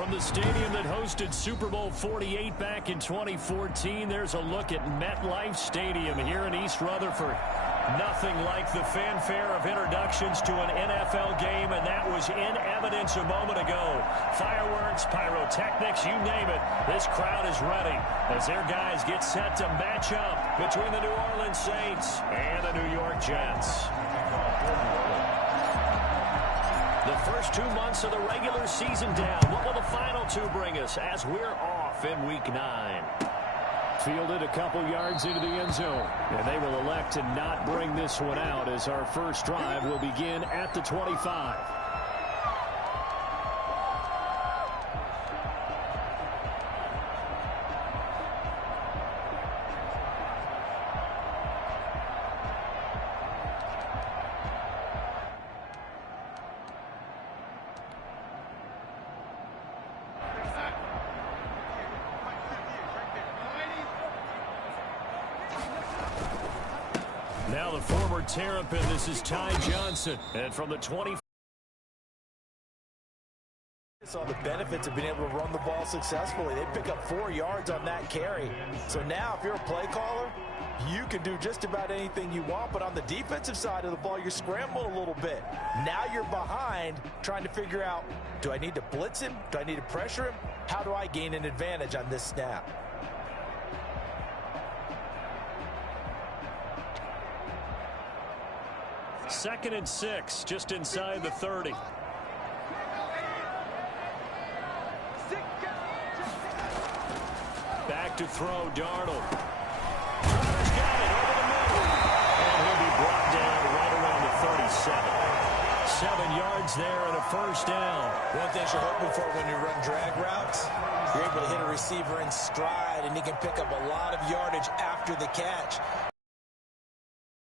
From the stadium that hosted Super Bowl 48 back in 2014, there's a look at MetLife Stadium here in East Rutherford. Nothing like the fanfare of introductions to an NFL game, and that was in evidence a moment ago. Fireworks, pyrotechnics, you name it. This crowd is ready as their guys get set to match up between the New Orleans Saints and the New York Jets. The first 2 months of the regular season down. What will the final two bring us as we're off in Week 9? Fielded a couple yards into the end zone. And they will elect to not bring this one out as our first drive will begin at the 25. Now the former Terrapin, this is Ty Johnson. And from the 20. Saw the benefits of being able to run the ball successfully. They pick up 4 yards on that carry. So now if you're a play caller, you can do just about anything you want. But on the defensive side of the ball, you're scrambling a little bit. Now you're behind trying to figure out, do I need to blitz him? Do I need to pressure him? How do I gain an advantage on this snap? Second and 6, just inside the 30. Back to throw, Darnold. Trevor's got it over the middle. And he'll be brought down right around the 37. 7 yards there and a first down. One thing you're hoping for when you run drag routes, you're able to hit a receiver in stride, and he can pick up a lot of yardage after the catch.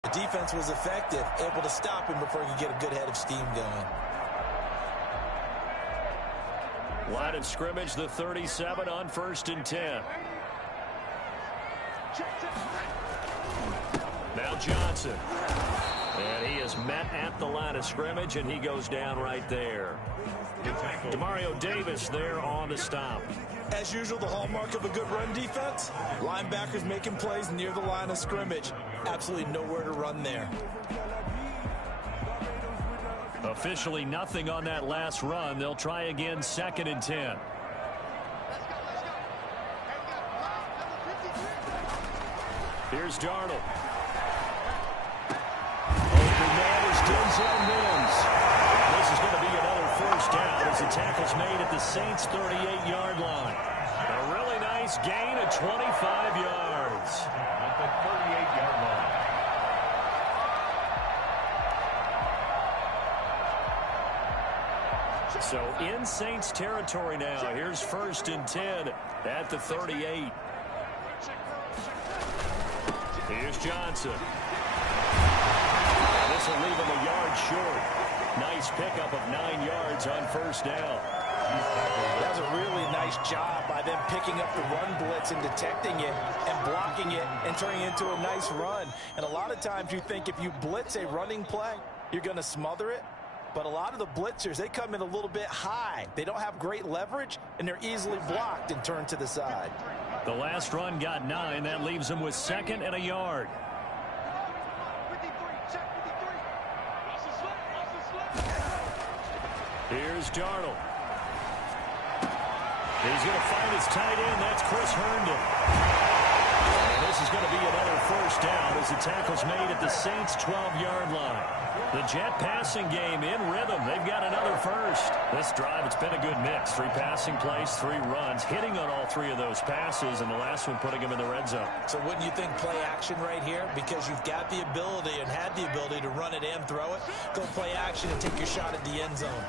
The defense was effective, able to stop him before he could get a good head of steam going. Line of scrimmage, the 37 on 1st and 10. Now Johnson. And he is met at the line of scrimmage, and he goes down right there. Demario Davis there on the stop. As usual, the hallmark of a good run defense, linebackers making plays near the line of scrimmage. Absolutely nowhere to run there. Officially nothing on that last run. They'll try again 2nd and 10. Here's Darnold. Open man is Denzel Mims. This is going to be another first down as the tackle's made at the Saints' 38-yard line. A really nice gain of 25 yards. At the 38-yard line. So in Saints territory now. Here's 1st and 10 at the 38. Here's Johnson. This will leave him a yard short. Nice pickup of 9 yards on first down. That was a really nice job by them picking up the run blitz and detecting it and blocking it and turning it into a nice run. And a lot of times you think if you blitz a running play, you're going to smother it. But a lot of the blitzers, they come in a little bit high. They don't have great leverage, and they're easily blocked and turned to the side. The last run got 9. That leaves them with 2nd and a yard. Here's Darnold. He's going to find his tight end. That's Chris Herndon. And this is going to be another first down as the tackle's made at the Saints' 12-yard line. The Jet passing game in rhythm. They've got another first. This drive, it's been a good mix. 3 passing plays, 3 runs, hitting on all 3 of those passes, and the last one putting him in the red zone. So wouldn't you think play action right here? Because you've got the ability and had the ability to run it and throw it. Go play action and take your shot at the end zone.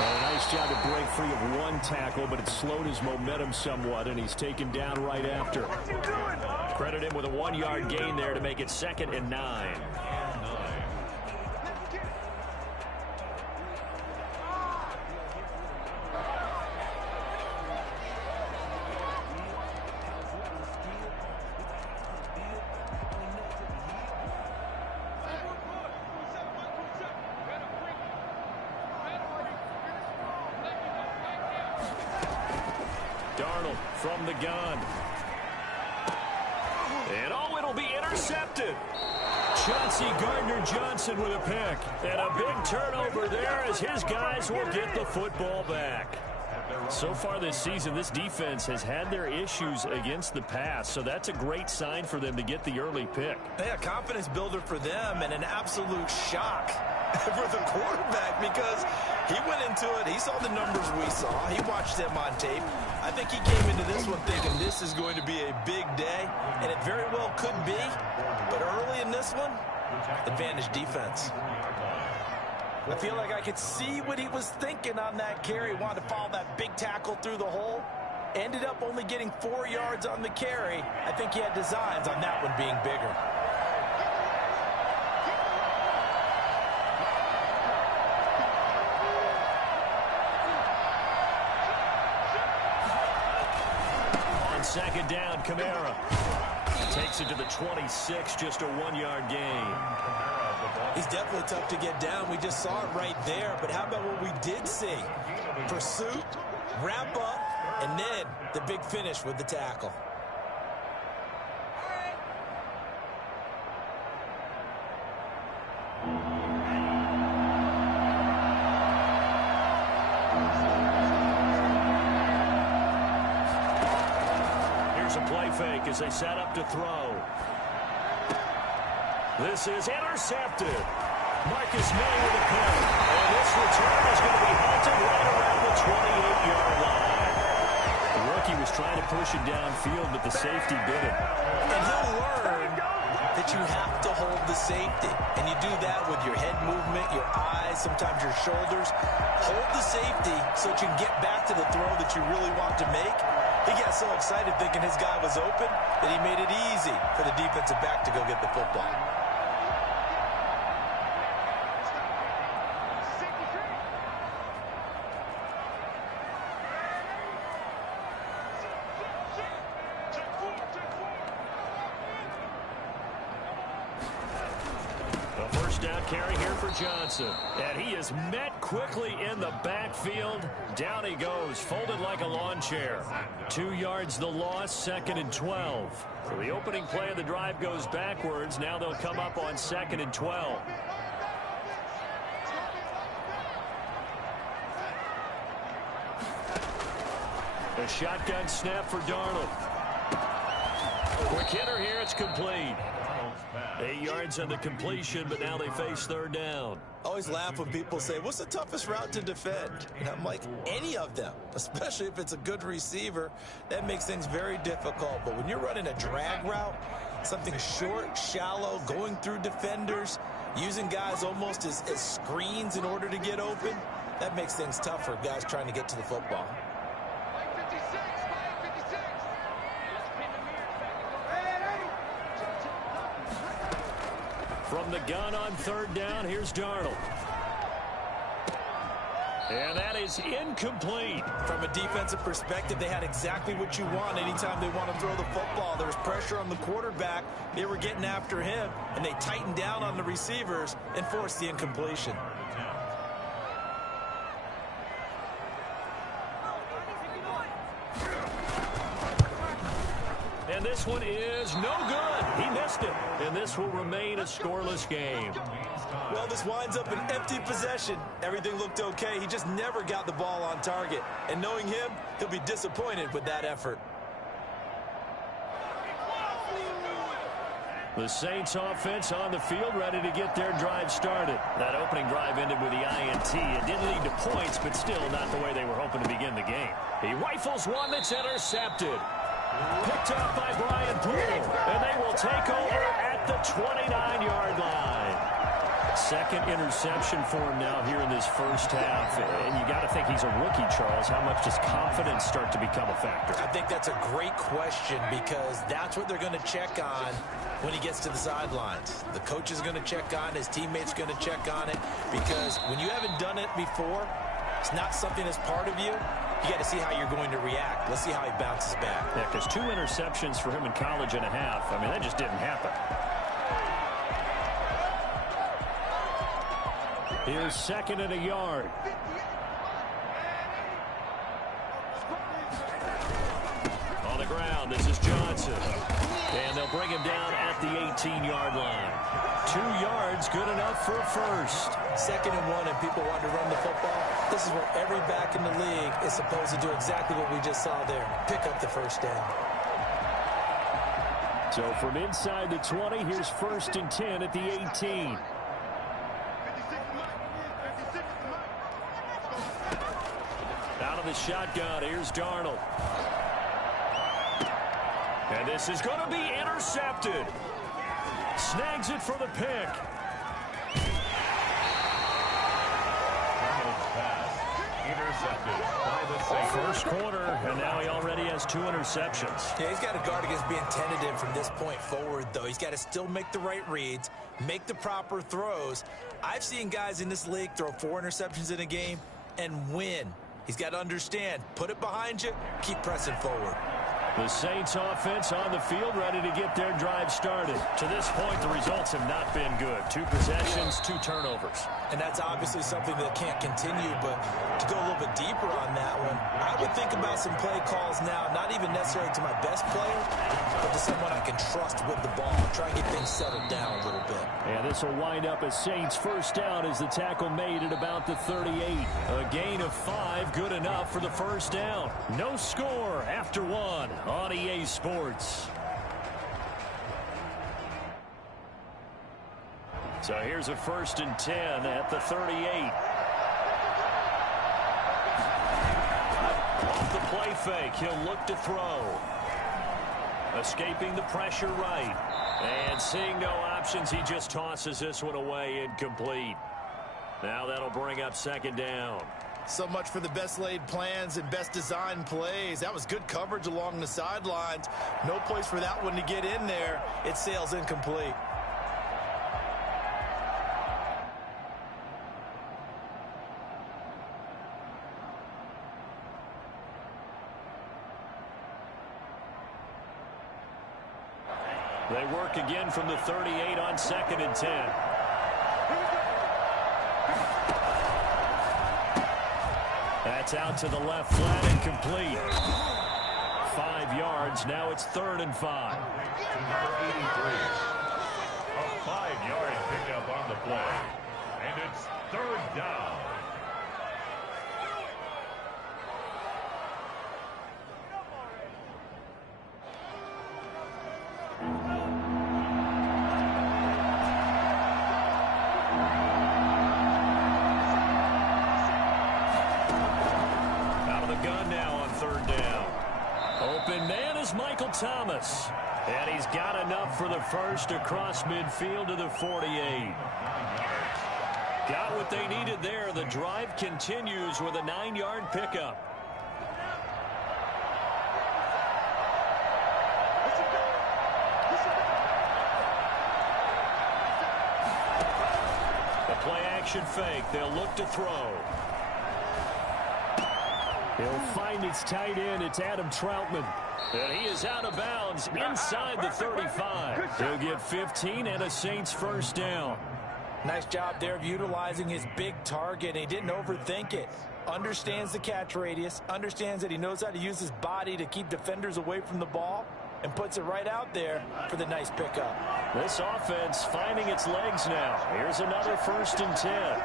A nice job to break free of 1 tackle, but it slowed his momentum somewhat, and he's taken down right after. Credit him with a 1-yard gain there to make it 2nd and 9. Darnold from the gun. And it'll be intercepted. Chauncey Gardner-Johnson with a pick. And a big turnover there as his guys will get the football back. So far this season, this defense has had their issues against the pass, so that's a great sign for them to get the early pick. Yeah, confidence builder for them and an absolute shock for the quarterback because he went into it. He saw the numbers we saw. He watched them on tape. I think he came into this one thinking this is going to be a big day, and it very well could be. But early in this one, advantage defense. I feel like I could see what he was thinking on that carry. Wanted to follow that big tackle through the hole. Ended up only getting 4 yards on the carry. I think he had designs on that one being bigger. On second down, Kamara takes it to the 26, just a 1-yard gain. He's definitely tough to get down. We just saw it right there. But how about what we did see? Pursuit, wrap up, and then the big finish with the tackle. Here's a play fake as they set up to throw. This is intercepted. Marcus May with a pick. And this return is going to be hunted right around the 28-yard line. The rookie was trying to push it downfield, but the safety did it. And he'll learn that you have to hold the safety. And you do that with your head movement, your eyes, sometimes your shoulders. Hold the safety so that you can get back to the throw that you really want to make. He got so excited thinking his guy was open that he made it easy for the defensive back to go get the football. Carry here for Johnson. And he is met quickly in the backfield. Down he goes, folded like a lawn chair. 2 yards the loss, 2nd and 12. So the opening play of the drive goes backwards. Now they'll come up on 2nd and 12. A shotgun snap for Darnold. Quick hitter here, it's complete. 8 yards on the completion, but now they face 3rd down. I always laugh when people say, what's the toughest route to defend? And I'm like, any of them, especially if it's a good receiver. That makes things very difficult. But when you're running a drag route, something short, shallow, going through defenders, using guys almost as screens in order to get open, that makes things tough for guys trying to get to the football. From the gun on 3rd down, here's Darnold. And that is incomplete. From a defensive perspective, they had exactly what you want anytime they want to throw the football. There was pressure on the quarterback. They were getting after him, and they tightened down on the receivers and forced the incompletion. And this one is no good. He missed it. And this will remain a scoreless game. Well, this winds up an empty possession. Everything looked okay. He just never got the ball on target. And knowing him, he'll be disappointed with that effort. The Saints offense on the field, ready to get their drive started. That opening drive ended with the INT. It didn't lead to points, but still not the way they were hoping to begin the game. He rifles one that's intercepted. Picked up by Brian Poole, and they will take over at the 29-yard line. 2nd interception for him now here in this first half. And you got to think he's a rookie, Charles. How much does confidence start to become a factor? I think that's a great question because that's what they're going to check on when he gets to the sidelines. The coach is going to check on, his teammates going to check on it, because when you haven't done it before, it's not something that's part of you. You got to see how you're going to react. Let's see how he bounces back. Yeah, because 2 interceptions for him in college and a half. I mean, that just didn't happen. Here's 2nd and a yard. down. This is Johnson. And they'll bring him down at the 18-yard line. 2 yards, good enough for a first. 2nd and 1, and people want to run the football. This is where every back in the league is supposed to do exactly what we just saw there. Pick up the first down. So from inside the 20, here's 1st and 10 at the 18. Out of the shotgun, here's Darnold. And this is going to be intercepted. Snags it for the pick. First quarter, and now he already has 2 interceptions. Yeah, he's got to guard against being tentative from this point forward, though. He's got to still make the right reads, make the proper throws. I've seen guys in this league throw 4 interceptions in a game and win. He's got to understand, put it behind you, keep pressing forward. The Saints offense on the field, ready to get their drive started. To this point, the results have not been good. 2 possessions, 2 turnovers. And that's obviously something that can't continue, but to go a little bit deeper on that one, I would think about some play calls now, not even necessarily to my best player, but to someone I can trust with the ball. Try and get things settled down a little bit. And this will wind up as Saints first down as the tackle made at about the 38. A gain of 5, good enough for the first down. No score after 1 on EA Sports. So here's a 1st and 10 at the 38. Off the play fake, he'll look to throw. Escaping the pressure right. And seeing no options, he just tosses this one away incomplete. Now that'll bring up 2nd down. So much for the best laid plans and best designed plays. That was good coverage along the sidelines. No place for that one to get in there. It sails incomplete. They work again from the 38 on 2nd and 10. That's out to the left flat and complete. 5 yards. Now it's 3rd and 5. Number 83. A 5-yard pickup on the play. And it's 3rd down. Thomas. And he's got enough for the first across midfield to the 48. Got what they needed there. The drive continues with a 9-yard pickup. The play action fake. They'll look to throw. He'll find its tight end. It's Adam Troutman. And he is out of bounds inside the 35. He'll get 15 and a Saints first down. Nice job there of utilizing his big target. He didn't overthink it. Understands the catch radius. Understands that he knows how to use his body to keep defenders away from the ball. And puts it right out there for the nice pickup. This offense finding its legs now. Here's another 1st and 10.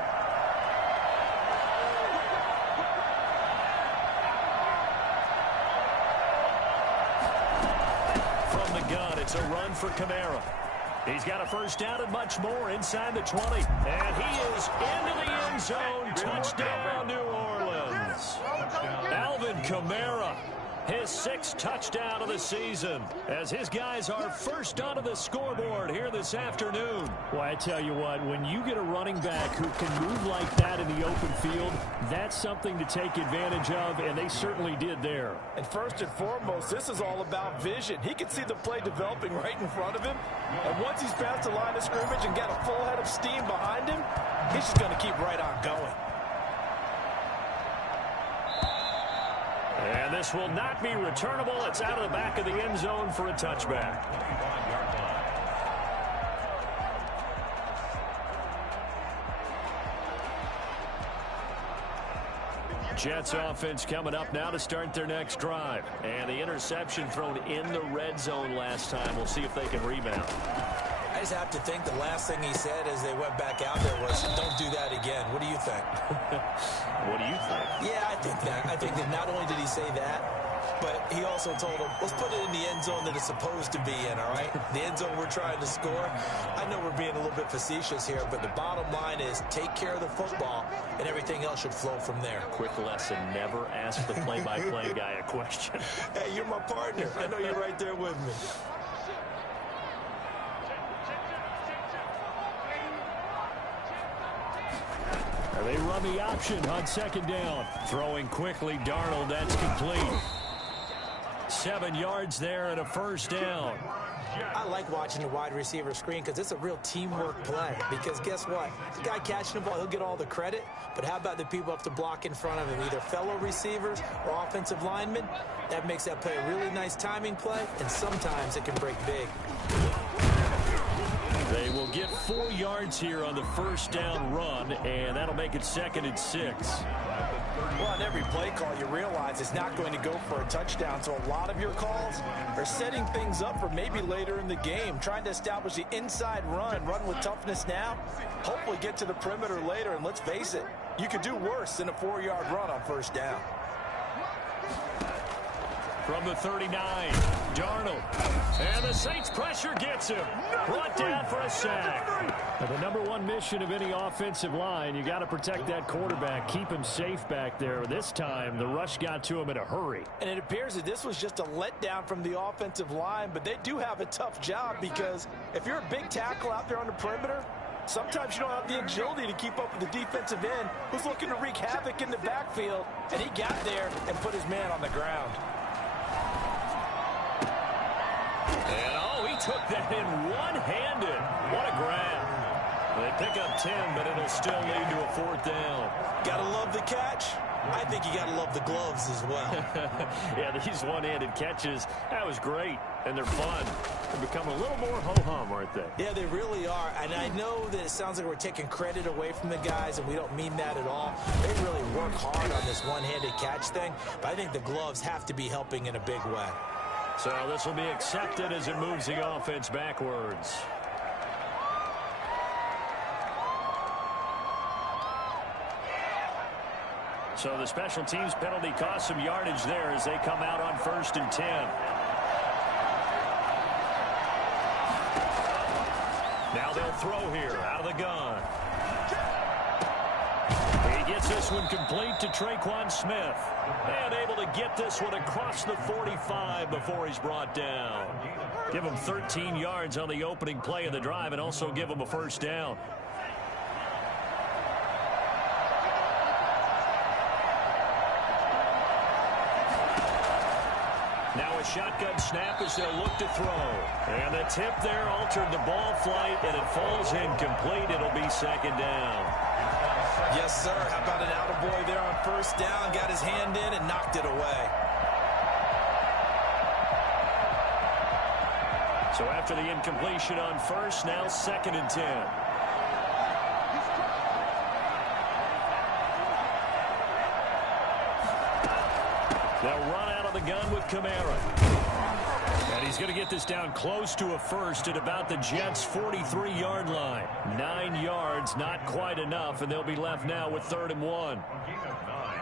It's a run for Kamara. He's got a first down and much more inside the 20. And he is into the end zone. Touchdown, New Orleans. Alvin Kamara, his 6th touchdown of the season, as his guys are first onto the scoreboard here this afternoon. Well, I tell you what, when you get a running back who can move like that in the open field, that's something to take advantage of, and they certainly did there. And first and foremost, this is all about vision. He can see the play developing right in front of him, and once he's past the line of scrimmage and got a full head of steam behind him, he's just going to keep right on going. And this will not be returnable. It's out of the back of the end zone for a touchback. Jets offense coming up now to start their next drive. And the interception thrown in the red zone last time. We'll see if they can rebound. I just have to think the last thing he said as they went back out there was, don't do that again. What do you think? What do you think? Yeah, I think that. I think that not only did he say that, but he also told him, let's put it in the end zone that it's supposed to be in, all right? The end zone we're trying to score. I know we're being a little bit facetious here, but the bottom line is take care of the football, and everything else should flow from there. Quick lesson, never ask the play-by-play guy a question. Hey, you're my partner. I know you're right there with me. They run the option on second down. Throwing quickly, Darnold, that's complete. 7 yards there and a first down. I like watching the wide receiver screen because it's a real teamwork play. Because guess what? The guy catching the ball, he'll get all the credit. But how about the people up to block in front of him, either fellow receivers or offensive linemen? That makes that play a really nice timing play, and sometimes it can break big. They will get 4 yards here on the first down run, and that'll make it 2nd and 6. Well, on every play call, you realize it's not going to go for a touchdown, so a lot of your calls are setting things up for maybe later in the game, trying to establish the inside run with toughness now, hopefully get to the perimeter later, and let's face it, you could do worse than a 4-yard run on first down. From the 39, Darnold. And the Saints pressure gets him. Brought down for a sack. Now, the #1 mission of any offensive line, you got to protect that quarterback, keep him safe back there. This time, the rush got to him in a hurry. And it appears that this was just a letdown from the offensive line, but they do have a tough job because if you're a big tackle out there on the perimeter, sometimes you don't have the agility to keep up with the defensive end who's looking to wreak havoc in the backfield, and he got there and put his man on the ground. And, oh, he took that in one-handed. What a grab. They pick up 10, but it'll still lead to a 4th down. Gotta love the catch. I think you gotta love the gloves as well. Yeah, these one-handed catches, that was great, and they're fun. They're becoming a little more ho-hum, aren't they? Yeah, they really are, and I know that it sounds like we're taking credit away from the guys, and we don't mean that at all. They really work hard on this one-handed catch thing, but I think the gloves have to be helping in a big way. So this will be accepted as it moves the offense backwards. So the special teams penalty cost some yardage there as they come out on 1st and 10. Now they'll throw here out of the gun. He gets this one complete to Traquan Smith. And able to get this one across the 45 before he's brought down. Give him 13 yards on the opening play of the drive and also give him a first down. Now a shotgun snap as they'll look to throw. And the tip there altered the ball flight, and it falls incomplete. It'll be 2nd down. Yes, sir. How about an attaboy there on first down? Got his hand in and knocked it away. So after the incompletion on first, now 2nd and 10. They'll run out of the gun with Kamara. And he's going to get this down close to a first at about the Jets' 43-yard line. 9 yards, not quite enough, and they'll be left now with 3rd and 1. Gain of 9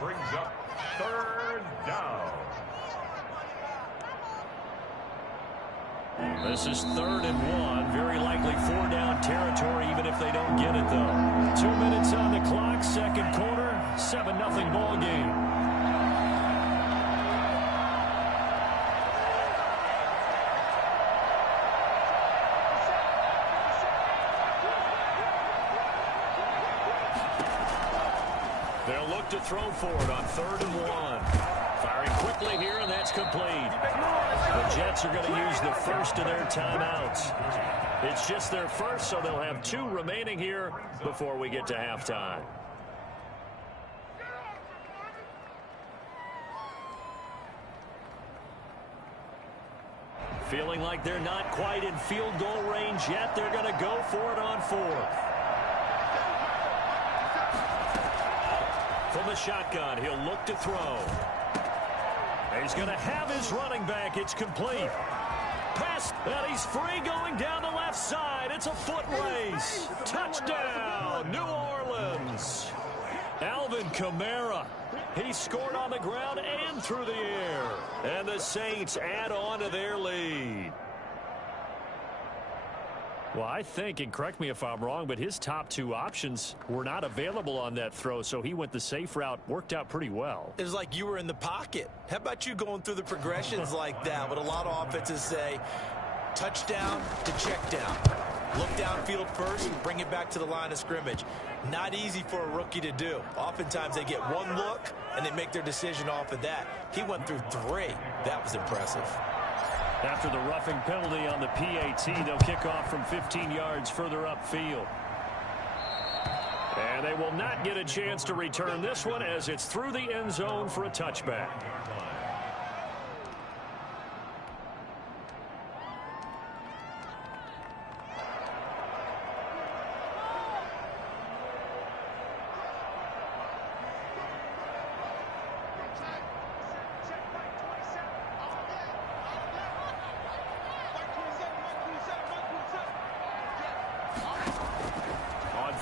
brings up 3rd down. This is 3rd and 1. Very likely 4-down territory, even if they don't get it, though. 2 minutes on the clock, 2nd quarter, 7-0 ball game. They'll look to throw for it on 3rd and 1. Firing quickly here, and that's complete. The Jets are going to use the first of their timeouts. It's just their first, so they'll have 2 remaining here before we get to halftime. Feeling like they're not quite in field goal range yet. They're going to go for it on 4th. From the shotgun, he'll look to throw. He's going to have his running back. It's complete. Pass, and he's free going down the left side. It's a foot race. Touchdown, New Orleans. Alvin Kamara. He scored on the ground and through the air. And the Saints add on to their lead. Well, I think, and correct me if I'm wrong, but his top two options were not available on that throw, so he went the safe route. Worked out pretty well. It was like you were in the pocket. How about you going through the progressions like that? What a lot of offenses say, touchdown to check down. Look downfield first and bring it back to the line of scrimmage. Not easy for a rookie to do. Oftentimes they get one look and they make their decision off of that. He went through three. That was impressive. After the roughing penalty on the PAT, they'll kick off from 15 yards further upfield. And they will not get a chance to return this one as it's through the end zone for a touchback.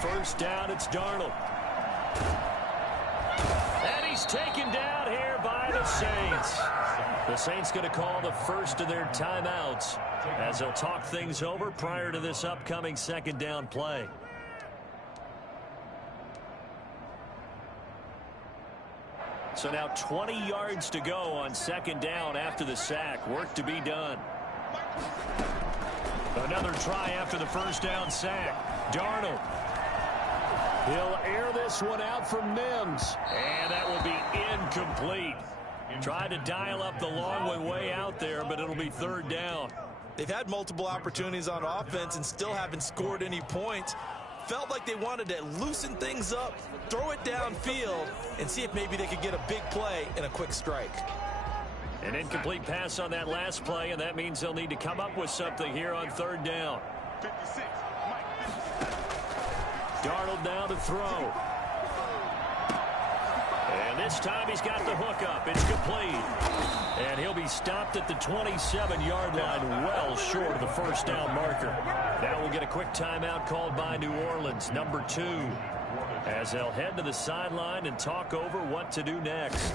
First down, it's Darnold. And he's taken down here by the Saints. The Saints going to call the first of their timeouts as they'll talk things over prior to this upcoming second down play. So now 20 yards to go on second down after the sack. Work to be done. Another try after the first down sack. Darnold. He'll air this one out for Mims. And that will be incomplete. Tried to dial up the long way out there, but it'll be third down. They've had multiple opportunities on offense and still haven't scored any points. Felt like they wanted to loosen things up, throw it downfield, and see if maybe they could get a big play and a quick strike. An incomplete pass on that last play, and that means they'll need to come up with something here on third down. 56. Darnold now to throw. And this time he's got the hook up. It's complete. And he'll be stopped at the 27-yard line, well short of the first down marker. Now we'll get a quick timeout called by New Orleans, number 2, as they'll head to the sideline and talk over what to do next.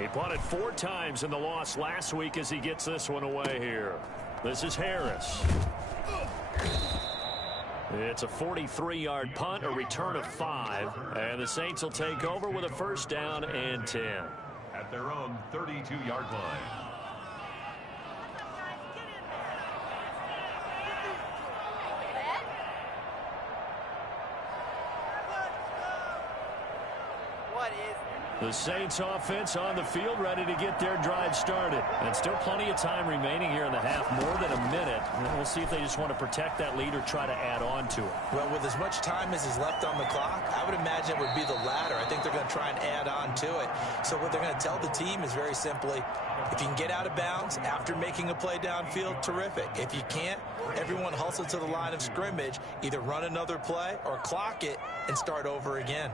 He punted 4 times in the loss last week as he gets this one away here. This is Harris. It's a 43-yard punt, a return of 5, and the Saints will take over with a first down and 10. At their own 32-yard line. The Saints offense on the field, ready to get their drive started. And still plenty of time remaining here in the half, more than a minute. And we'll see if they just want to protect that lead or try to add on to it. Well, with as much time as is left on the clock, I would imagine it would be the latter. I think they're going to try and add on to it. So what they're going to tell the team is very simply, if you can get out of bounds after making a play downfield, terrific. If you can't, everyone hustle to the line of scrimmage, either run another play or clock it and start over again.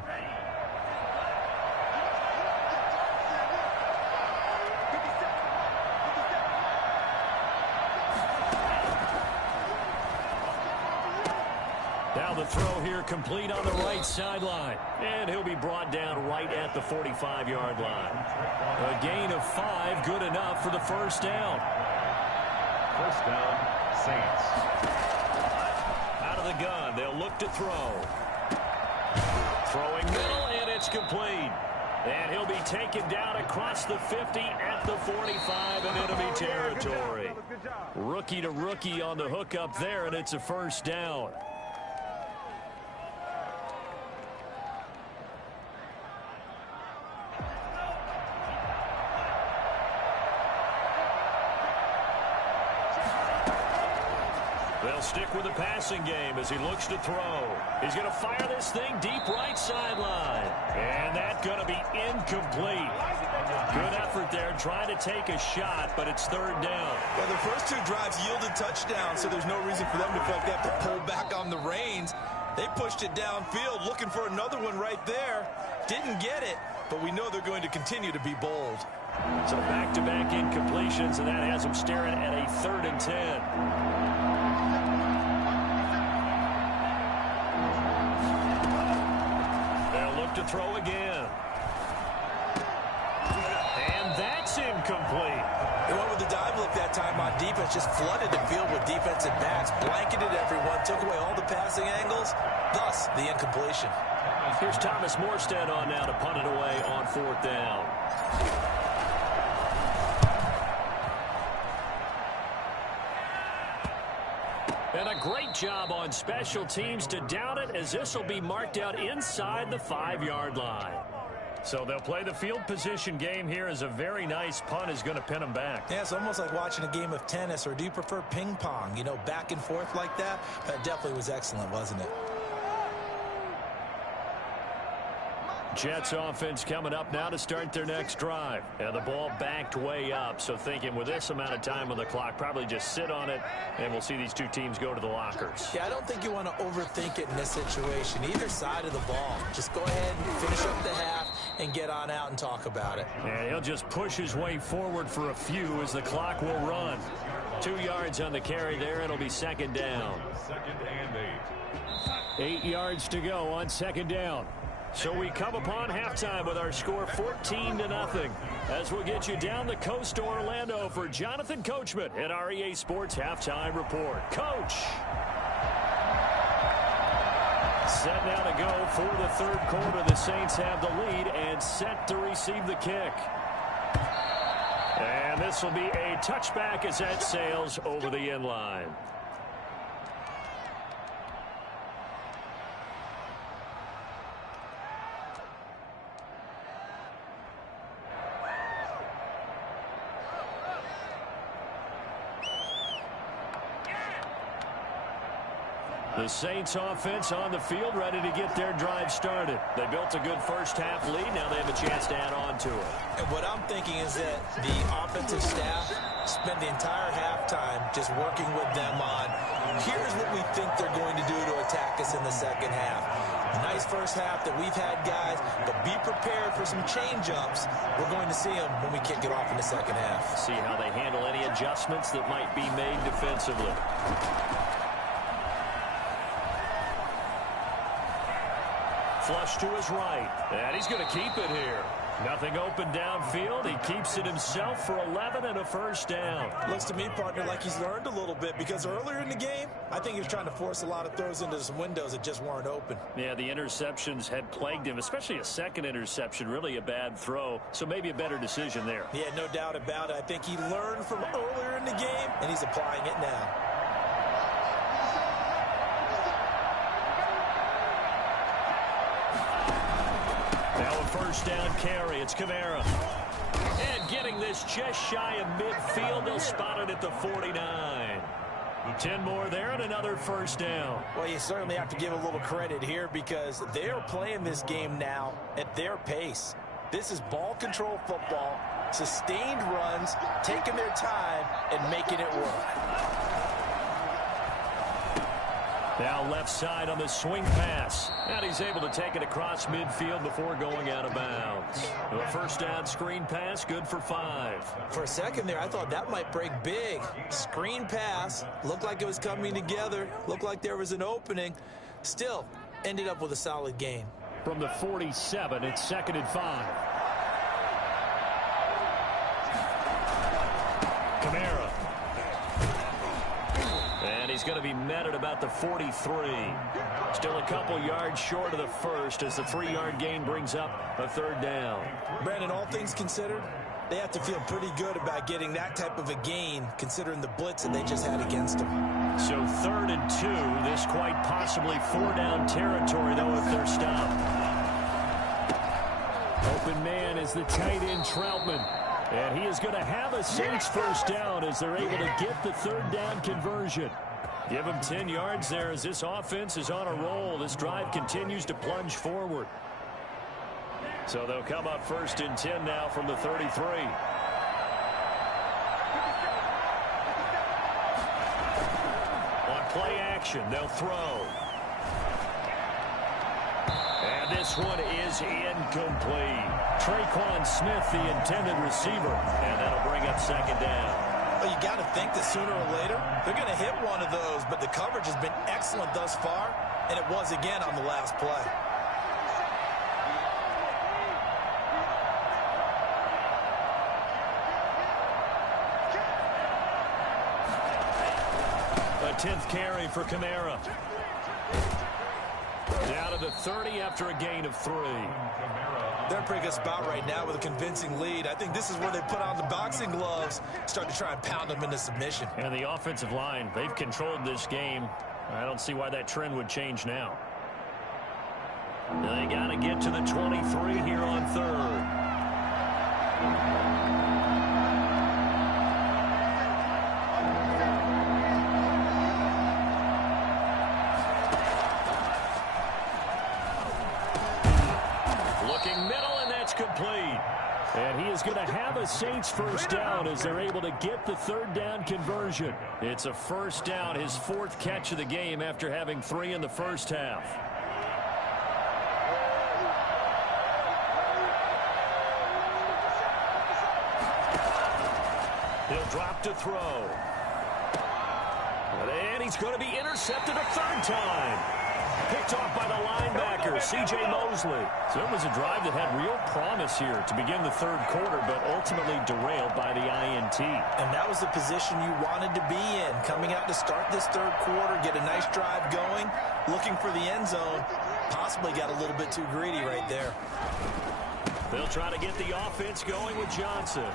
Now the throw here complete on the right sideline. And he'll be brought down right at the 45-yard line. A gain of 5, good enough for the first down. First down, Saints. Out of the gun, they'll look to throw. Throwing middle, and it's complete. And he'll be taken down across the 50 at the 45 and enemy territory. Rookie to rookie on the hook up there, and it's a first down. They'll stick with the passing game as he looks to throw. He's going to fire this thing deep right sideline. And that's going to be incomplete. Good effort there trying to take a shot, but it's third down. Well, the first 2 drives yielded touchdowns, so there's no reason for them to feel like they have to pull back on the reins. They pushed it downfield, looking for another one right there. Didn't get it, but we know they're going to continue to be bold. So back-to-back incompletions, and that has them staring at a 3rd and 10. They'll look to throw again. And that's incomplete. They went with the dive look that time on defense, just flooded the field with defensive backs, blanketed everyone, took away all the passing angles, thus the incompletion. Here's Thomas Morstead on now to punt it away on 4th down. And a great job on special teams to down it, as this will be marked out inside the 5-yard line. So they'll play the field position game here, as a very nice punt is going to pin them back. Yeah, it's almost like watching a game of tennis, or do you prefer ping pong? You know, back and forth like that? That definitely was excellent, wasn't it? Jets offense coming up now to start their next drive. And the ball backed way up, so thinking with this amount of time on the clock, probably just sit on it, and we'll see these two teams go to the lockers. Yeah, I don't think you want to overthink it in this situation. Either side of the ball. Just go ahead and finish up the half and get on out and talk about it. And he'll just push his way forward for a few as the clock will run. 2 yards on the carry there. It'll be 2nd down. 2nd and 8 yards to go on 2nd down. So we come upon halftime with our score 14-0. As we'll get you down the coast to Orlando for Jonathan Coachman at our EA Sports Halftime Report. Coach! Set now to go for the 3rd quarter. The Saints have the lead and set to receive the kick. And this will be a touchback as that sails over the end line. The Saints offense on the field, ready to get their drive started. They built a good first-half lead. Now they have a chance to add on to it. And what I'm thinking is that the offensive staff spent the entire halftime just working with them on, here's what we think they're going to do to attack us in the second half. Nice first half that we've had, guys, but be prepared for some change-ups. We're going to see them when we kick it off in the second half. See how they handle any adjustments that might be made defensively. Flush to his right, and he's going to keep it here. Nothing open downfield. He keeps it himself for 11 and a first down. Looks to me, partner, like he's learned a little bit, because earlier in the game, I think he was trying to force a lot of throws into some windows that just weren't open. Yeah, the interceptions had plagued him, especially a second interception, really a bad throw, so maybe a better decision there. Yeah, no doubt about it. I think he learned from earlier in the game, and he's applying it now. First down carry. It's Kamara. And getting this just shy of midfield. They'll spot it at the 49. 10 more there and another first down. Well, you certainly have to give a little credit here, because they're playing this game now at their pace. This is ball control football, sustained runs, taking their time and making it work. Now left side on the swing pass. And he's able to take it across midfield before going out of bounds. A first down screen pass, good for 5. For a second there, I thought that might break big. Screen pass, looked like it was coming together, looked like there was an opening. Still, ended up with a solid gain. From the 47, it's 2nd and 5. Kamara. And he's going to be met at about the 43. Still a couple yards short of the first, as the 3-yard gain brings up a 3rd down. Brandon, all things considered, they have to feel pretty good about getting that type of a gain, considering the blitz that they just had against them. So 3rd and 2, this quite possibly 4-down territory, though, if they're stopped. Open man is the tight end, Troutman. And he is going to have a Saints first down as they're able to get the 3rd down conversion. Give him 10 yards there as this offense is on a roll. This drive continues to plunge forward. So they'll come up 1st and 10 now from the 33. On play action, they'll throw. And this one is incomplete. Traquan Smith, the intended receiver, and that'll bring up second down. Well, you got to think that sooner or later they're going to hit one of those, but the coverage has been excellent thus far, and it was again on the last play. A 10th carry for Kamara. Down to the 30 after a gain of 3. They're in a pretty good spot right now with a convincing lead. I think this is where they put on the boxing gloves, start to try and pound them into submission. And the offensive line, they've controlled this game. I don't see why that trend would change now. They got to get to the 23 here on 3rd. Complete. And he is going to have a Saints first down as they're able to get the 3rd down conversion. It's a first down, his 4th catch of the game after having 3 in the first half. He'll drop to throw. And he's going to be intercepted a 3rd time. Picked off by the linebacker, C.J. Mosley. So it was a drive that had real promise here to begin the 3rd quarter, but ultimately derailed by the INT. And that was the position you wanted to be in. Coming out to start this 3rd quarter, get a nice drive going, looking for the end zone. Possibly got a little bit too greedy right there. They'll try to get the offense going with Johnson.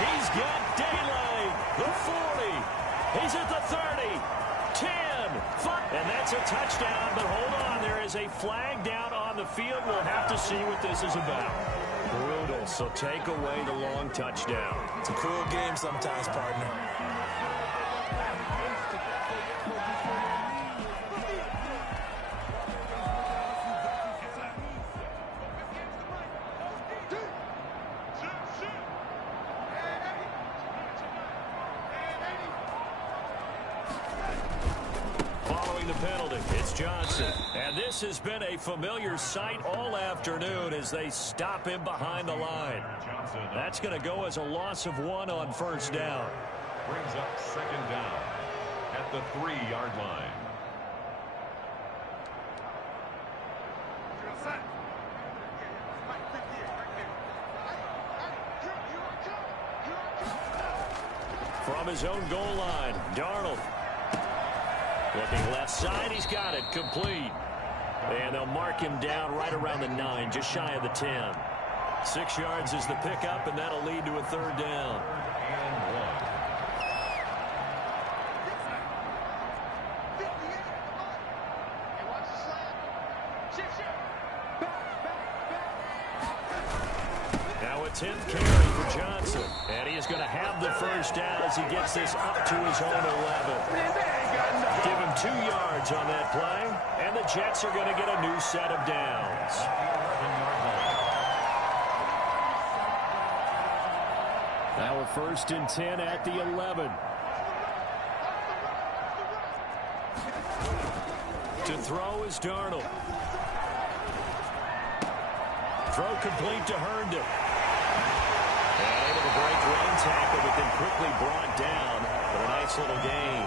He's got daylight. The 40. He's at the 30. 10, 5, and that's a touchdown, but hold on, there is a flag down on the field. We'll have to see what this is about. Brutal, so take away the long touchdown. It's a cruel game sometimes, partner. Johnson. And this has been a familiar sight all afternoon as they stop him behind the line. That's going to go as a loss of 1 on first down. Brings up second down at the 3-yard line. From his own goal line, Darnold. Looking left side, he's got it, complete. And they'll mark him down right around the 9, just shy of the 10. 6 yards is the pickup, and that'll lead to a 3rd down. Now a 10th carry for Johnson. And he is going to have the first down as he gets this up to his own 11. Give him 2 yards on that play, and the Jets are going to get a new set of downs. Now a 1st and 10 at the 11. To throw is Darnold. Throw complete to Herndon. And able to break one tackle, but then quickly brought down for a nice little gain.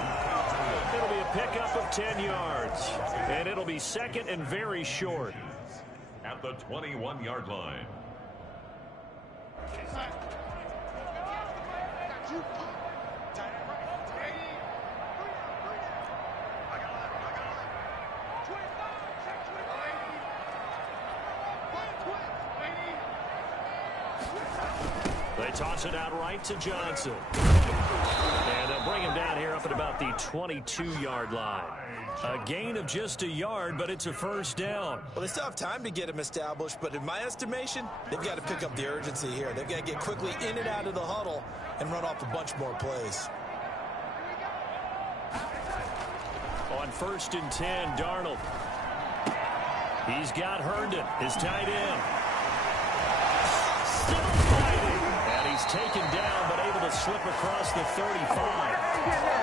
It'll be a pickup of 10 yards, and it'll be 2nd and very short. At the 21-yard line. They toss it out right to Johnson. And they'll bring him down here up at about the 22-yard line. A gain of just a yard, but it's a first down. Well, they still have time to get him established, but in my estimation, they've got to pick up the urgency here. They've got to get quickly in and out of the huddle and run off a bunch more plays. On 1st and 10, Darnold. He's got Herndon, his tight end. Still fighting. And he's taken down, but able to slip across the 35.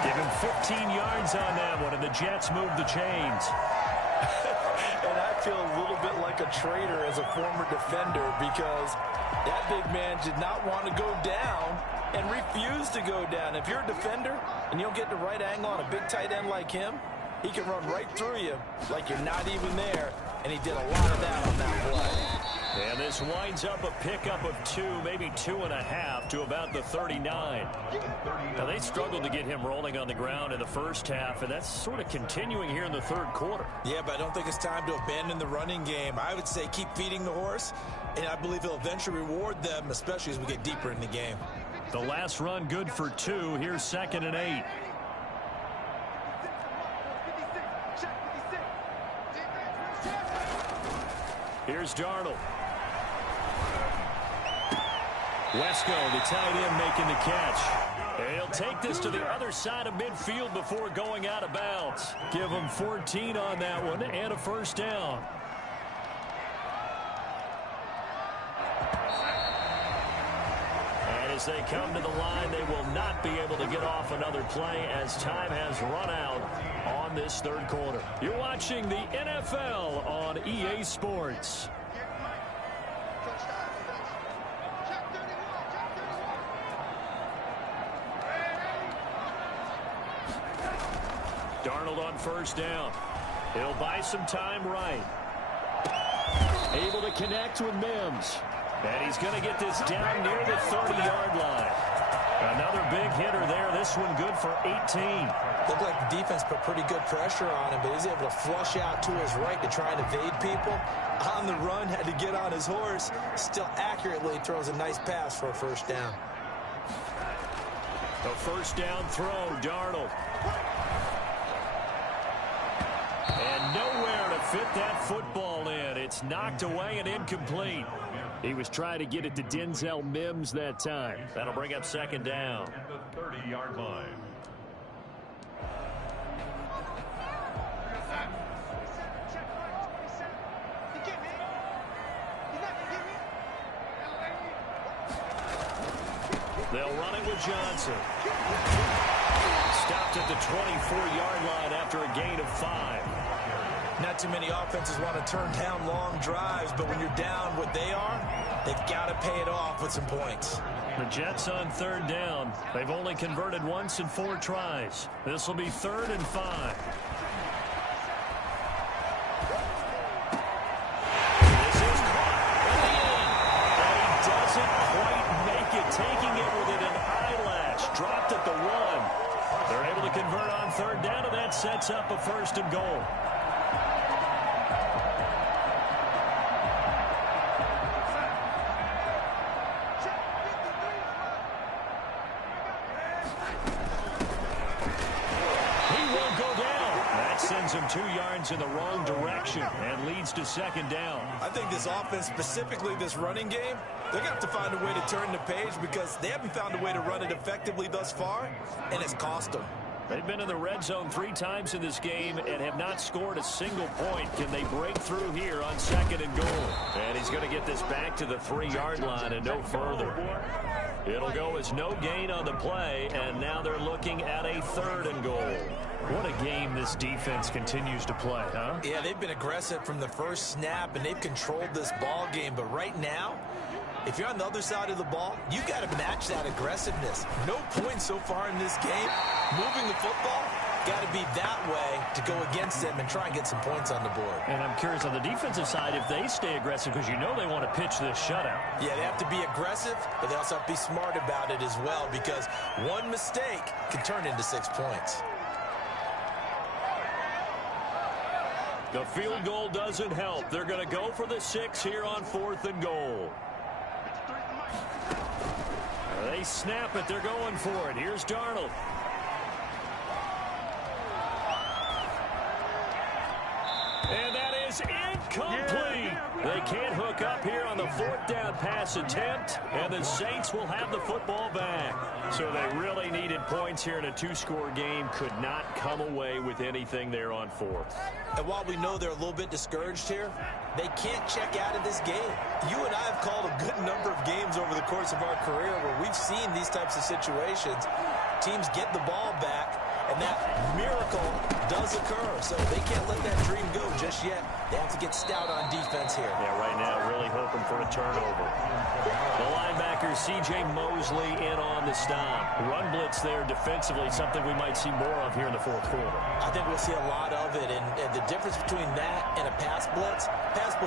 Give him 15 yards on that one, and the Jets move the chains. feel a little bit like a traitor as a former defender because that big man did not want to go down and refused to go down. If you're a defender and you don't get the right angle on a big tight end like him, he can run right through you like you're not even there, and he did a lot of that on that play. And this winds up a pickup of 2, maybe 2.5 to about the 39. Now, they struggled to get him rolling on the ground in the first half, and that's sort of continuing here in the third quarter. Yeah, but I don't think it's time to abandon the running game. I would say keep feeding the horse, and I believe he'll eventually reward them, especially as we get deeper in the game. The last run good for 2. Here's 2nd and 8. Here's Darnold. Wesco, the tight end, making the catch. He'll take this to the other side of midfield before going out of bounds. Give him 14 on that one and a first down. And as they come to the line, they will not be able to get off another play as time has run out on this third quarter. You're watching the NFL on EA Sports. Darnold on first down. He'll buy some time right. Able to connect with Mims. And he's going to get this down near the 30-yard line. Another big hitter there. This one good for 18. Looked like the defense put pretty good pressure on him, but he's able to flush out to his right to try and evade people. On the run, had to get on his horse. Still accurately throws a nice pass for a first down. The first down throw, Darnold. And nowhere to fit that football in. It's knocked away and incomplete. He was trying to get it to Denzel Mims that time. That'll bring up 2nd down. At the 30-yard line. They'll run it with Johnson. Stopped at the 24-yard line after a gain of 5. Not too many offenses want to turn down long drives, but when you're down what they are, they've got to pay it off with some points. The Jets on 3rd down. They've only converted once in 4 tries. This will be 3rd and 5. This is caught at the end. And he doesn't quite make it, taking it within an eyelash. Dropped at the 1. They're able to convert on 3rd down, and that sets up a 1st and goal. Sends him 2 yards in the wrong direction and leads to 2nd down. I think this offense, specifically this running game, they're going to have to find a way to turn the page because they haven't found a way to run it effectively thus far, and it's cost them. They've been in the red zone 3 times in this game and have not scored a single point. Can they break through here on 2nd and goal? And he's going to get this back to the 3-yard line and no further. It'll go as no gain on the play, and now they're looking at a 3rd and goal. What a game this defense continues to play, huh? Yeah, they've been aggressive from the first snap, and they've controlled this ball game. But right now, if you're on the other side of the ball, you got to match that aggressiveness. No points so far in this game. Moving the football, got to be that way to go against them and try and get some points on the board. And I'm curious on the defensive side if they stay aggressive because you know they want to pitch this shutout. Yeah, they have to be aggressive, but they also have to be smart about it as well because one mistake can turn into 6 points. The field goal doesn't help. They're going to go for the 6 here on 4th and goal. They snap it. They're going for it. Here's Darnold. And that is incomplete. They can't hook up here on the 4th down pass attempt, and the Saints will have the football back. So they really needed points here in a 2-score game. Could not come away with anything there on 4th. And while we know they're a little bit discouraged here, they can't check out of this game. You and I have called a good number of games over the course of our career where we've seen these types of situations. Teams get the ball back, And that miracle does occur, so they can't let that dream go just yet. They have to get stout on defense here. Yeah, right now really hoping for a turnover. The linebacker, C.J. Mosley, in on the stop. Run blitz there defensively, something we might see more of here in the fourth quarter. I think we'll see a lot of it, and the difference between that and a pass blitz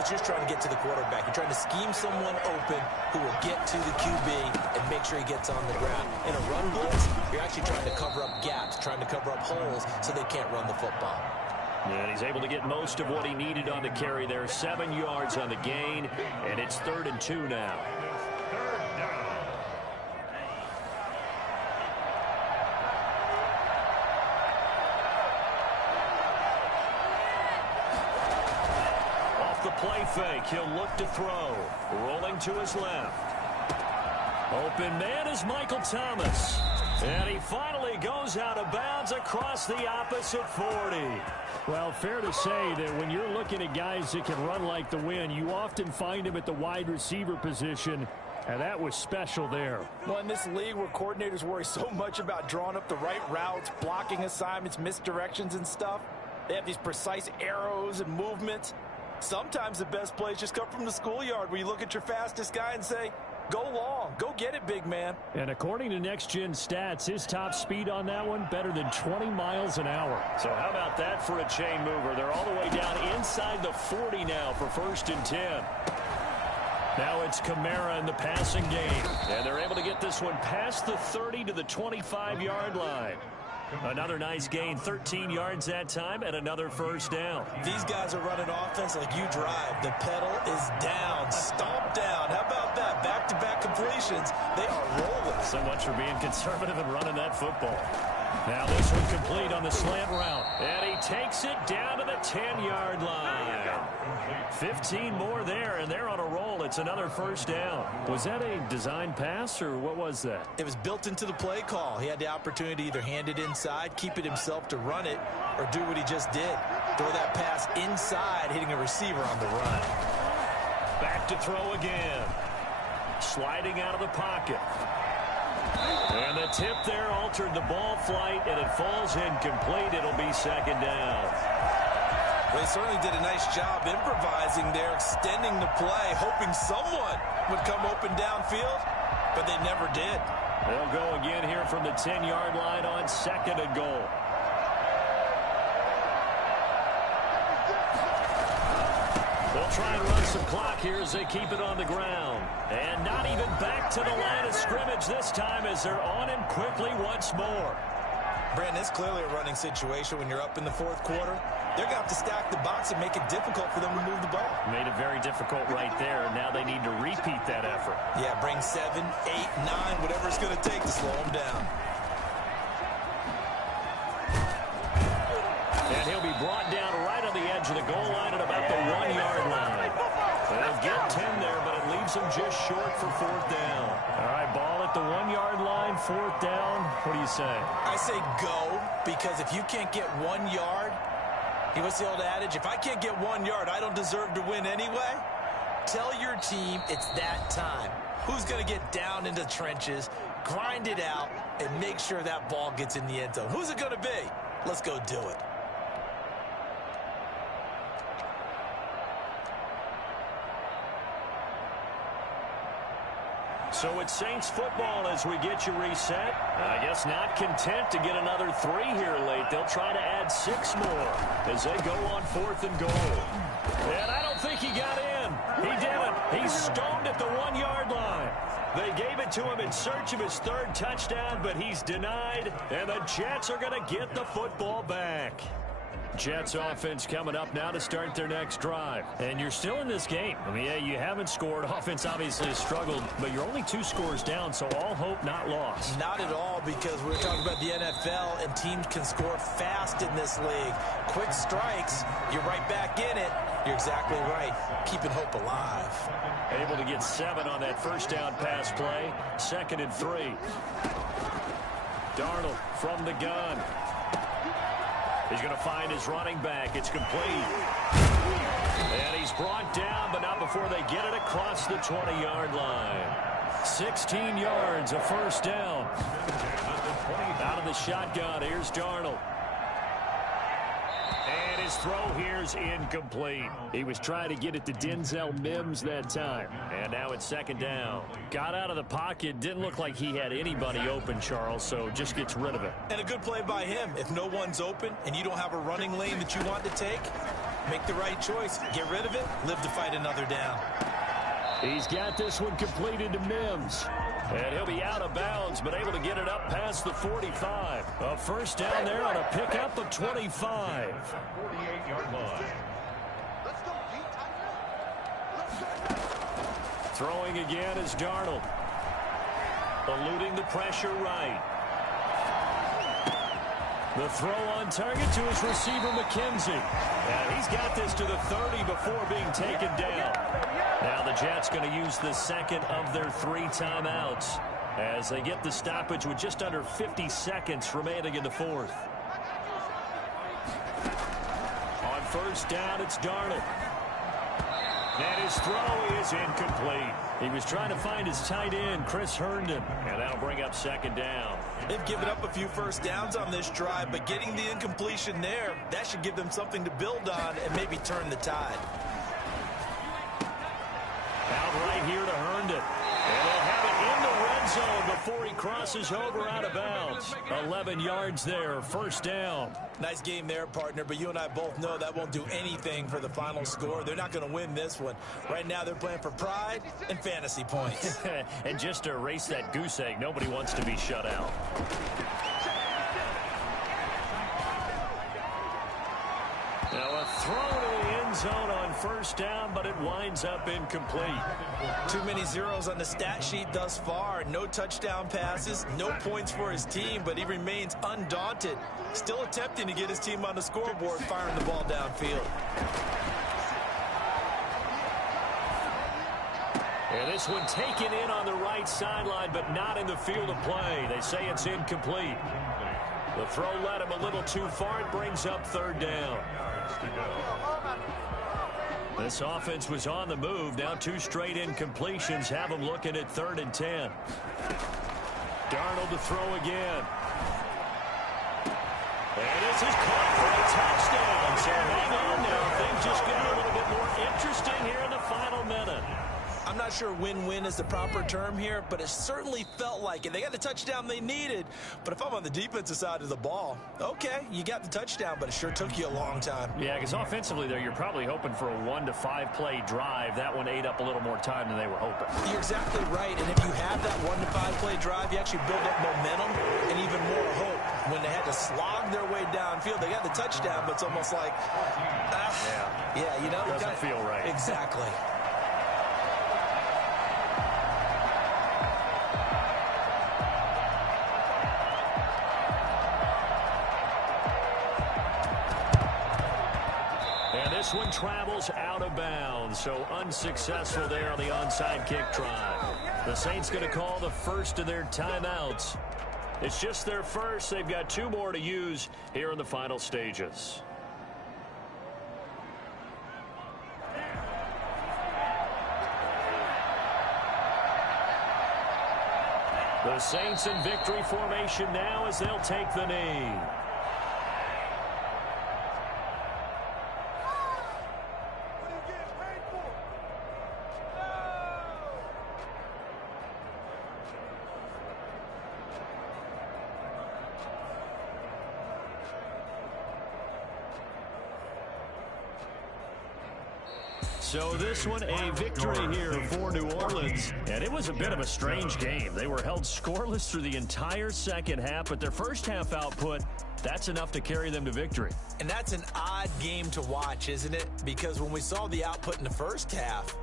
just trying to get to the quarterback. You're trying to scheme someone open who will get to the QB and make sure he gets on the ground. In a run blitz, you're actually trying to cover up gaps, trying to cover up holes so they can't run the football. And he's able to get most of what he needed on the carry there. 7 yards on the gain, and it's 3rd and 2 now. Off the play fake, he'll look to throw. Rolling to his left. Open man is Michael Thomas. And he finally goes out of bounds across the opposite 40. Well, fair to say that when you're looking at guys that can run like the wind, you often find him at the wide receiver position, and that was special there. Well, in this league where coordinators worry so much about drawing up the right routes, blocking assignments, misdirections and stuff, they have these precise arrows and movements. Sometimes the best plays just come from the schoolyard where you look at your fastest guy and say, go long. Go get it, big man. And according to Next Gen Stats, his top speed on that one, better than 20 miles an hour. So how about that for a chain mover? They're all the way down inside the 40 now for 1st and 10. Now it's Kamara in the passing game. And they're able to get this one past the 30 to the 25-yard line. Another nice gain, 13 yards that time, and another 1st down. These guys are running offense like you drive. The pedal is down, stomp down. How about that? Back-to-back completions. They are rolling. So much for being conservative and running that football. Now this one complete on the slant route. And he takes it down to the 10-yard line. 15 more there, and they're on a roll. It's another 1st down. Was that a design pass, or what was that? It was built into the play call. He had the opportunity to either hand it inside, keep it himself to run it, or do what he just did. Throw that pass inside, hitting a receiver on the run. Back to throw again. Sliding out of the pocket. And the tip there altered the ball flight, and it falls incomplete. It'll be 2nd down. Well, they certainly did a nice job improvising there, extending the play, hoping someone would come open downfield, but they never did. They'll go again here from the 10-yard line on 2nd and goal. They'll try and run some clock here as they keep it on the ground. And not even back to the line of scrimmage this time as they're on him quickly once more. Brandon, it's clearly a running situation when you're up in the 4th quarter. They're going to have to stack the box and make it difficult for them to move the ball. Made it very difficult right there. Now they need to repeat that effort. Yeah, bring 7, 8, 9, whatever it's going to take to slow them down. And he'll be brought down right on the edge of the goal line at about the 1-yard line. They'll get 10 there, but it leaves them just short for 4th down. All right, ball at the 1-yard line, 4th down. What do you say? I say go, because if you can't get 1 yard, what's the old adage? If I can't get 1 yard, I don't deserve to win anyway. Tell your team it's that time. Who's going to get down into the trenches, grind it out, and make sure that ball gets in the end zone? Who's it going to be? Let's go do it. So it's Saints football as we get you reset. I guess not content to get another 3 here late. They'll try to add 6 more as they go on 4th and goal. And I don't think he got in. He didn't. He's stoned at the 1-yard line. They gave it to him in search of his 3rd touchdown, but he's denied. And the Jets are going to get the football back. Jets offense coming up now to start their next drive. And you're still in this game. I mean, yeah, you haven't scored. Offense obviously has struggled, but you're only 2 scores down, so all hope not lost. Not at all, because we're talking about the NFL, and teams can score fast in this league. Quick strikes, you're right back in it. You're exactly right. Keeping hope alive. Able to get 7 on that 1st down pass play. 2nd and 3. Darnold from the gun. He's going to find his running back. It's complete. And he's brought down, but not before they get it across the 20-yard line. 16 yards, a first down. Out of the shotgun, here's Darnold. And his throw here's incomplete. He was trying to get it to Denzel Mims that time. And now it's second down. Got out of the pocket. Didn't look like he had anybody open, Charles, so just gets rid of it. And a good play by him. If no one's open and you don't have a running lane that you want to take, make the right choice. Get rid of it. Live to fight another down. He's got this one completed to Mims. And he'll be out of bounds, but able to get it up past the 45. A first down there on a pickup of 25. 48-yard line. Throwing again is Darnold. Eluding the pressure right. The throw on target to his receiver, McKenzie. And he's got this to the 30 before being taken down. Now the Jets going to use the second of their 3 timeouts as they get the stoppage with just under 50 seconds remaining in the fourth. On first down, it's Darnold. And his throw is incomplete. He was trying to find his tight end, Chris Herndon, and that'll bring up second down. They've given up a few first downs on this drive, but getting the incompletion there, that should give them something to build on and maybe turn the tide. Out right here to Herndon. And they'll have it in the red zone before he crosses over out of bounds. 11 yards there, first down. Nice game there, partner, but you and I both know that won't do anything for the final score. They're not going to win this one. Right now they're playing for pride and fantasy points. And just to erase that goose egg, nobody wants to be shut out. Now a throw to the end zone on first down, but it winds up incomplete. Too many zeros on the stat sheet thus far. No touchdown passes, no points for his team, but he remains undaunted. Still attempting to get his team on the scoreboard, firing the ball downfield. And this one taken in on the right sideline, but not in the field of play. They say it's incomplete. The throw led him a little too far. It brings up third down. This offense was on the move. Now 2 straight incompletions have them looking at 3rd and 10. Darnold to throw again. And this is caught for a touchdown. So hang on now. Things just get a little bit more interesting here in the final minute. I'm not sure win-win is the proper term here, but it certainly felt like it. They got the touchdown they needed, but if I'm on the defensive side of the ball, okay, you got the touchdown, but it sure took you a long time. Yeah, because offensively there, you're probably hoping for a 1 to 5 play drive. That one ate up a little more time than they were hoping. You're exactly right, and if you have that 1 to 5 play drive, you actually build up momentum and even more hope. When they had to slog their way downfield, they got the touchdown, but it's almost like, yeah, you know, doesn't feel right. Exactly. This one travels out of bounds, so unsuccessful there on the onside kick try. The Saints going to call the first of their timeouts. It's just their first. They've got 2 more to use here in the final stages. The Saints in victory formation now as they'll take the knee. So this one a victory here for New Orleans. And it was a bit of a strange game. They were held scoreless through the entire second half, but their first half output, that's enough to carry them to victory. And that's an odd game to watch, isn't it? Because when we saw the output in the first half,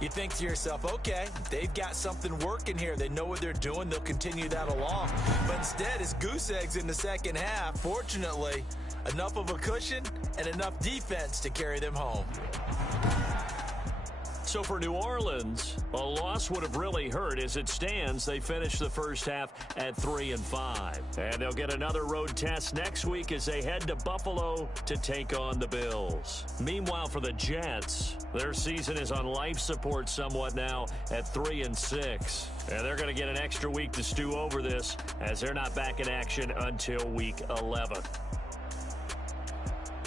you think to yourself, okay, they've got something working here. They know what they're doing. They'll continue that along. But instead, it's goose eggs in the second half. Fortunately, enough of a cushion and enough defense to carry them home. So for New Orleans, a loss would have really hurt. As it stands, they finished the first half at 3-5. And they'll get another road test next week as they head to Buffalo to take on the Bills. Meanwhile, for the Jets, their season is on life support somewhat now at 3-6. And they're going to get an extra week to stew over this as they're not back in action until week 11.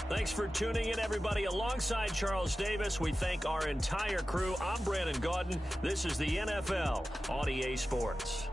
Thanks for tuning in, everybody. Alongside Charles Davis, we thank our entire crew. I'm Brandon Gaudin. This is the NFL on EA Sports.